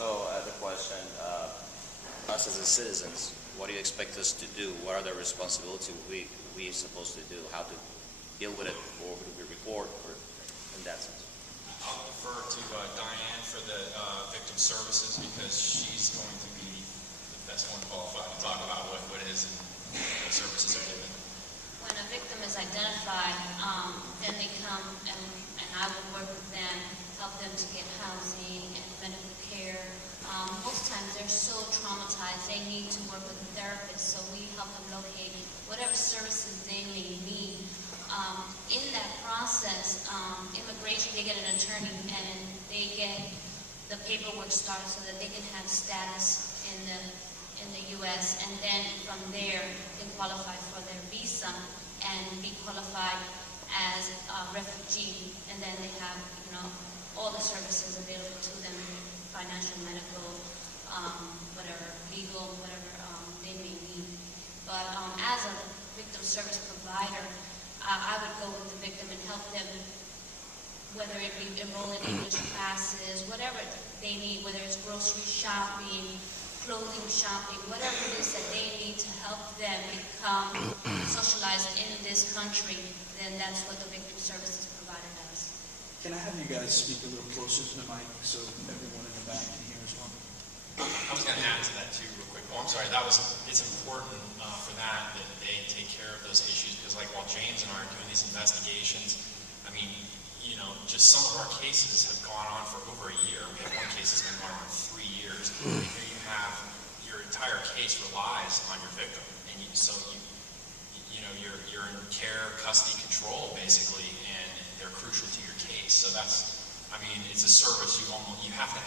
also the question, us as citizens, what do you expect us to do? What are the responsibilities we supposed to do? How to deal with it, or do we report, or in that sense? I'll defer to Diane for the victim services, because she's going to be the best one qualified to talk about what is and what services are given. When a victim is identified, then they come and I would work with them, help them to get housing and medical care. Most times they're so traumatized, they need to work with a therapist, so we help them locate whatever services they may need. In that process, immigration, they get an attorney and they get the paperwork started so that they can have status in the U.S. and then from there they qualify for their visa and be qualified as a refugee, and then they have, all the services available to them, financial, medical, whatever, legal, whatever they may need. But as a victim service provider, I would go with the victim and help them, whether it be enroll in English classes, whatever they need, whether it's grocery shopping, clothing shopping, whatever it is that they need to help them become socialized in this country, then that's what the victim services provider does. Can I have you guys speak a little closer to the mic so everyone in the back can hear as well? I was going to add to that too real quick. Oh, I'm sorry, it's important for that they take care of those issues, because like while James and I are doing these investigations, I mean, just some of our cases have gone on for over a year. We have one case that's been going on for 3 years. And here you have your entire case relies on your victim, and you're in care, custody, control basically, and they're crucial to your case. So it's a service you have to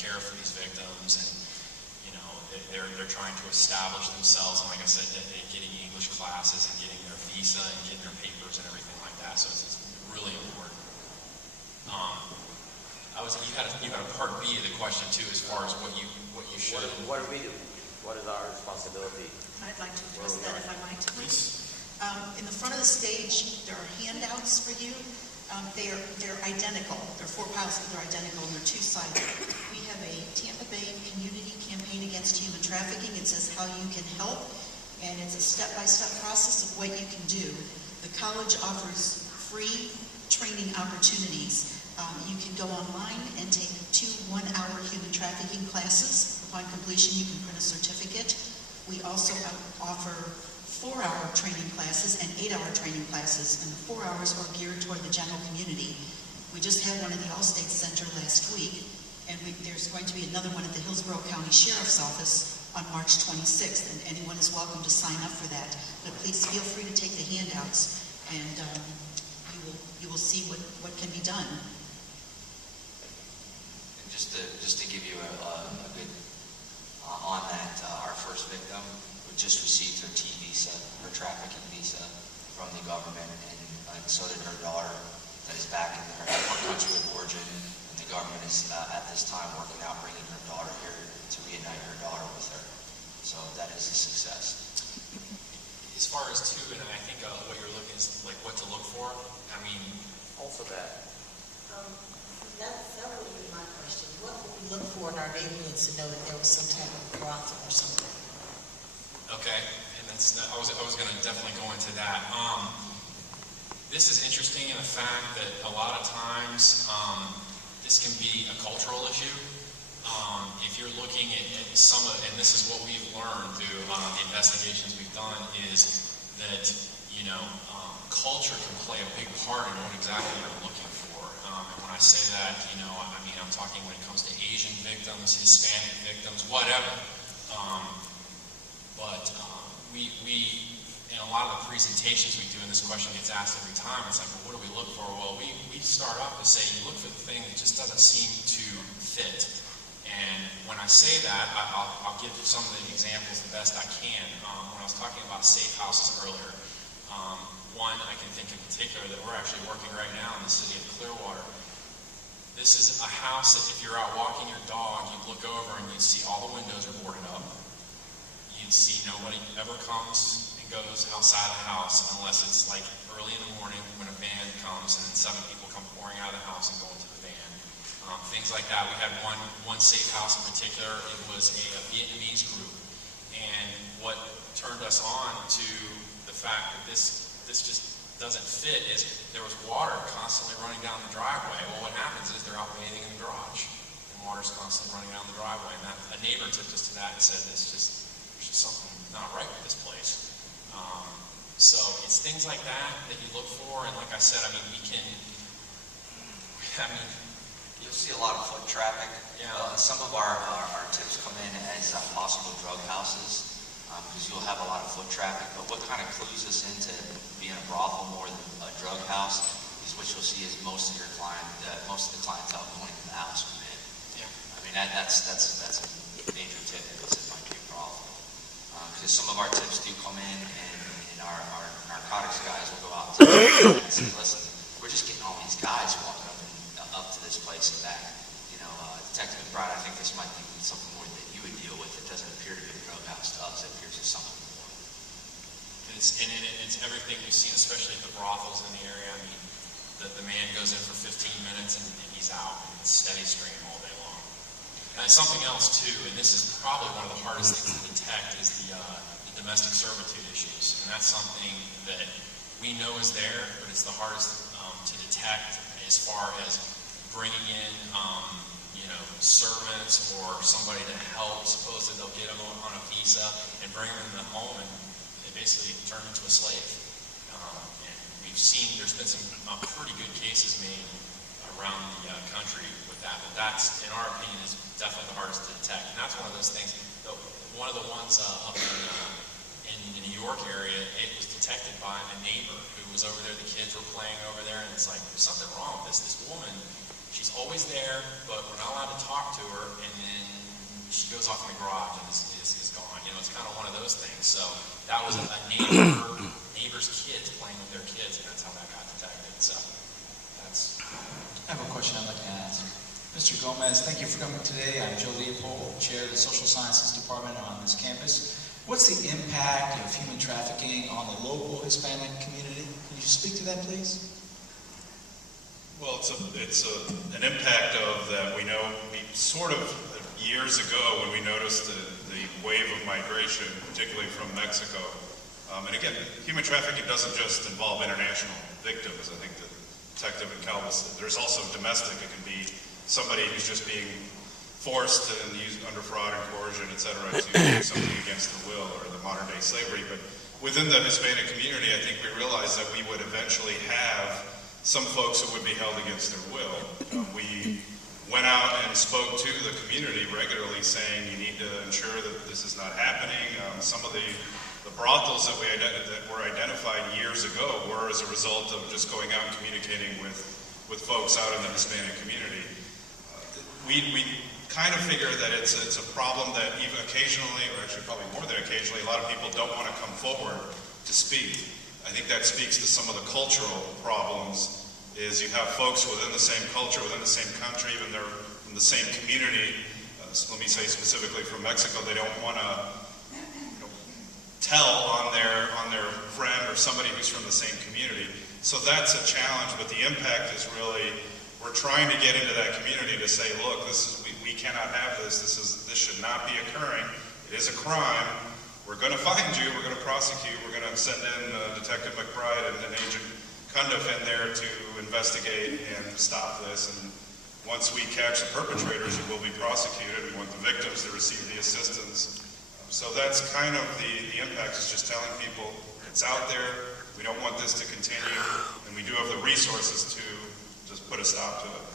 care for these victims, and they're trying to establish themselves, and like I said, getting English classes and getting their visa and getting their papers and everything like that. So it's really important. You had a part B of the question too, as far as what you should. What do we do? What is our responsibility? I'd like to address that if I might. Please. In the front of the stage, there are handouts for you. They're identical. There are 4 piles, but they're identical, and they're two-sided. We have a Tampa Bay Community Campaign Against Human Trafficking. It says how you can help, and it's a step-by-step process of what you can do. The college offers free training opportunities. You can go online and take 2 one-hour human trafficking classes. Upon completion, you can print a certificate. We also offer 4-hour training classes and 8-hour training classes, and the 4 hours are geared toward the general community. We just had one at the Allstate Center last week, and there's going to be another one at the Hillsborough County Sheriff's Office on March 26th, and anyone is welcome to sign up for that. But please feel free to take the handouts, and you will see what can be done. And just to give you a good on that, our first victim just received her T visa, her trafficking visa from the government, and so did her daughter that is back in her country of origin, and the government is at this time working out bringing her daughter here to reunite her daughter with her. So that is a success. As far as too, and I think what you're looking is like what to look for. I mean, Also that. That would be my question. What would we look for in our neighborhoods to know that there was some type of brothel or something? okay, and I was going to definitely go into that. This is interesting in the fact that a lot of times this can be a cultural issue. If you're looking at some of, and this is what we've learned through the investigations we've done, is that culture can play a big part in what exactly you're looking for. And when I say that, I'm talking when it comes to Asian victims, Hispanic victims, whatever. But we in a lot of the presentations we do, and this question gets asked every time, it's like, well, what do we look for? Well, we start off to say, you look for the thing that just doesn't seem to fit. And when I say that, I'll give some of the examples the best I can. When I was talking about safe houses earlier, one I can think in particular that we're actually working right now in the city of Clearwater. This is a house that if you're out walking your dog, you'd look over and you'd see all the windows are boarded up. You'd see nobody ever comes and goes outside the house unless it's like early in the morning when a van comes and then 7 people come pouring out of the house and go into the van. Things things like that. We had one safe house in particular. It was a Vietnamese group. And what turned us on to the fact that this just doesn't fit is there was water constantly running down the driveway. Well, what happens is they're out bathing in the garage, and water's constantly running down the driveway. And a neighbor took us to that and said, there's just something not right with this place. So it's things like that you look for. And like I said, You'll see a lot of foot traffic. Yeah. Some of our tips come in as possible drug houses, because you'll have a lot of foot traffic. But what kind of clues us into being a brothel more than a drug house is what you'll see is most of the clientele going to the house come in. Yeah. I mean, that's a major tip because it might be a brothel. Because some of our tips do come in, and our narcotics guys will go out and say, listen, we're just getting all these guys walking up to this place and back. Detective McBride, I think this might be something more that you would deal with. It doesn't appear to be a drug house to us. It appears to something more. It's everything we've seen, especially at the brothels in the area. I mean, the man goes in for 15 minutes and he's out. It's steady stream all day long. And something else too, and this is probably one of the hardest things to detect, is the domestic servitude issues. And that's something that we know is there, but it's the hardest to detect as far as bringing in, servants or somebody to help. Supposedly they'll get them on a visa and bring them in the home, and they basically turn them into a slave. And we've seen there's been some pretty good cases made around the country with that. But that's, in our opinion, is definitely the hardest to detect. And that's one of those things. One of the ones up in the New York area, it was detected by a neighbor who was over there. The kids were playing over there, and it's like, there's something wrong with this. This woman, she's always there, but we're not allowed to talk to her, and then she goes off in the garage and is gone. It's kind of one of those things. So that was a neighbor's kids playing with their kids, and that's how that got detected. So that's... I have a question I'd like to ask. Mr. Gomez, thank you for coming today. I'm Joe Leopold, Chair of the Social Sciences Department on this campus. What's the impact of human trafficking on the local Hispanic community? Can you speak to that, please? Well, it's an impact of that. We know sort of years ago when we noticed the wave of migration, particularly from Mexico. And again, human trafficking doesn't just involve international victims. I think the detective in Calvin said there's also domestic. It can be somebody who's just being forced and used under fraud and coercion, et cetera, to do something against their will, or the modern day slavery. But within the Hispanic community, I think we realized that we would eventually have some folks who would be held against their will. We went out and spoke to the community regularly, saying you need to ensure that this is not happening. Some of the brothels that were identified years ago were as a result of just going out and communicating with folks out in the Hispanic community. We kind of figure that it's a problem that even occasionally, or actually probably more than occasionally, a lot of people don't want to come forward to speak. I think that speaks to some of the cultural problems, is you have folks within the same culture, within the same country, even they're from the same community. So let me say specifically from Mexico, they don't want to tell on their friend or somebody who's from the same community. So that's a challenge, but the impact is really, we're trying to get into that community to say, look, we cannot have this. This should not be occurring. It is a crime. We're going to find you. We're going to prosecute. We're going to send in Detective McBride and Agent Cundiff in there to investigate and stop this. And once we catch the perpetrators, you will be prosecuted. We want the victims to receive the assistance. So that's kind of the impact, is just telling people it's out there. We don't want this to continue, and we do have the resources to just put a stop to it.